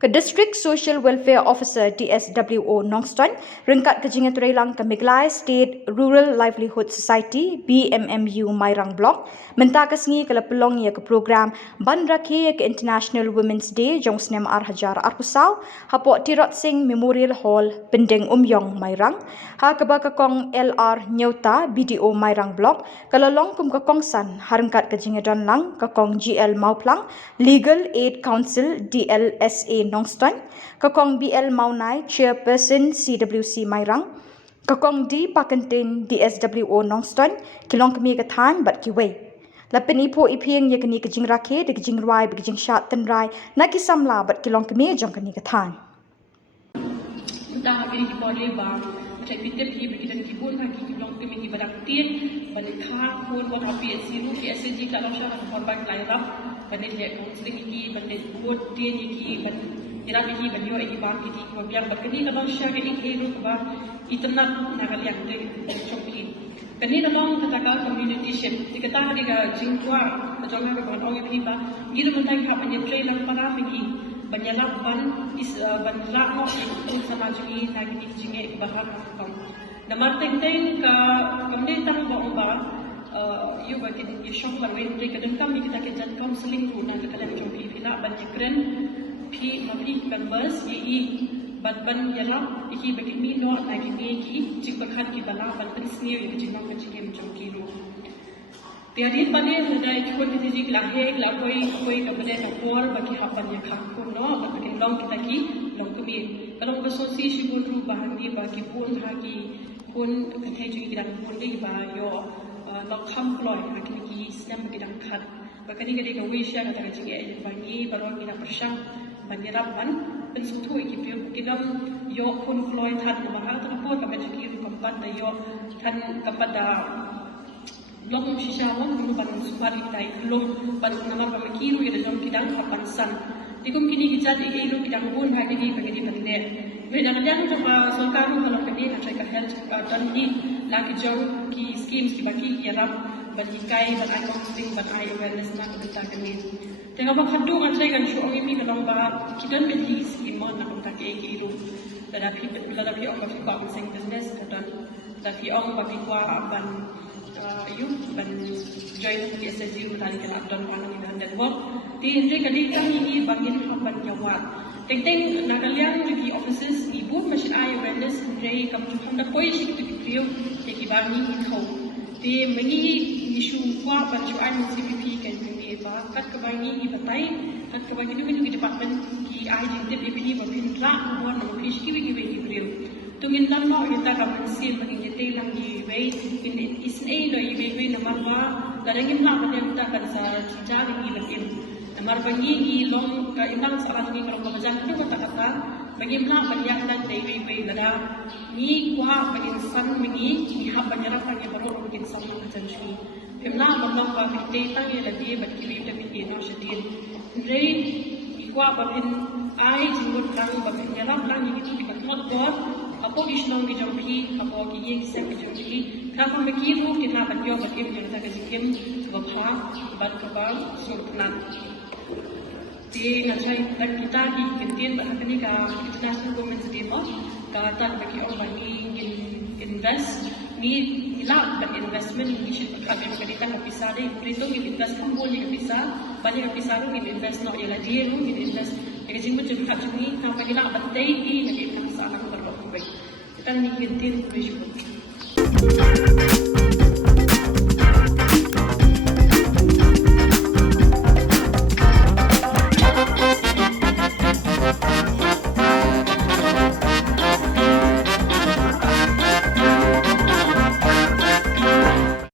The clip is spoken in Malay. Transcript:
ke District Social Welfare Officer DSWO Nongstoin rengkat ke Jingaturailang ke Meglai State Rural Livelihood Society BMMU Mairang Block mentah ke sengi ke pelong ia ke program ban rakhe ke International Women's Day jong snem Hajar Arpusau hapok Tirot Singh Memorial Hall Pendeng Umyong Mairang ha ke ba kong LR Nyota BDO Mairang Block kalolong kum ke kongsan harengkat ke Jingadanlang ke kong GL Mauplang Legal Aid Council DLSA Nongstoin, kakong BL Maunai, Chairperson CWC Mairang, kakong D Pakentin DSWO Nongstoin, kilong kami katan bat kiway. Lapin ipo iping ya kini kejing rake, de kejing ruai, kejing syat tenrai, na kisamla bat kilong kami jong kini katan. Dah kini boleh bang, macam pitip hi bagi dan kibun bagi kilong kami ibadak tin, balik khan pun buat api siru, PSG kalau syarat korban lainam, balik dia konseling ini, balik buat tin ini, balik ira bihi banyo ay ibang kiti ko biang bakani na bang siya kay ikero ko ba itanak na kaliang de chokli kani na bang kataka community ship tikata di ka jingwa na jonga ka ban ong iba gido man tay hapan ya play lang para migi banyalak ban is ban la mo ko sama jingi na gidi jingi bahar ka na marteng teng ka kamne tang ba you ba kiti shop ban wen de kadang kami kita kejan counseling ru na kaliang chokli pila ban kren P members ye ban yala iki bagi mi no na ki mi ki jik bakhan ki bala ban sneer ye jik no ki kem jom ki ro tiari bane hudai ki ko ti jik la he la koi ka bane na por bagi hapan ye khak ko no bagi long kita ki long ko mi kalau ko so si shi ko ru bahan di bagi pun ha ki pun kan he ji ki pun di ba yo lo kham ploy ha ki snam ki dang khat bakani ka de ka wisha ka ta ji ye bangi barwa ki na persang Banyarapan pensutu ikipir kidam yo kun floy than mahal tu pun kami jadi kampat da yo than kampat da blok shisha mo kunu ban supar itai lo ban nama pamikiru ida jom kidang kapan san dikum kini kijat ilu kidang pun bagi di pande Wedang dan japa solkaru kalau kini nak cakap health dan di lagi jauh ki schemes ki bagi yarap bagi kai dan ai counseling dan ai awareness nak kita kini tengah bakadu kan saya kan syuang ini kalau bah kita beli scheme nak kita ke iru dan tapi orang bagi kau masing business dan tapi orang bagi kau ban ban join di SSU dan kita dan orang ini dan work di kali ini bagi ban jawab Teng nakaliang lagi offices ibu masih ay awareness dari kamu hendak koi sih tu kriu jadi bagi kau. Di mengi isu kuat pada soal CPP kan jadi bah kat kebangi ibatai kat kebangi itu di department ki ay jadi DPP berpindah buat nama PhD bagi kriu. Tungin dalam no kita kamu sih bagi jadi lang di way in isne do ibe nama bah kadangin lah pada kita kan cari bagi Namar bagi long ka inang sarang ni kalau bajan tu kata bagaimana banyak dan dewi lada ni kuah bagi san mengi ni hab banyak orang yang baru mungkin sama macam ni. Bagaimana malam ba binte tang ye ladi bagi we tapi no sedin. Rei kuah babin ai jingut tang babin yalam tang ni tu dikat hot god apo isnong ki jampi apo ki ye sem ki jampi kamu begitu kita banyak bagi kita kezikim bapa bat kabal sultan di nasai dan kita di kentin bahkan ni ka international women's day mo ka tan bagi orang bagi invest ni ilak dan investment ni sih kami kita nak pisah deh itu kita invest pun boleh pisah banyak pisah lu kita invest no ialah dia lu kita invest jadi cuma cuma ni sampai ilak betai ni jadi kita sana berlaku baik kita ni kentin bersyukur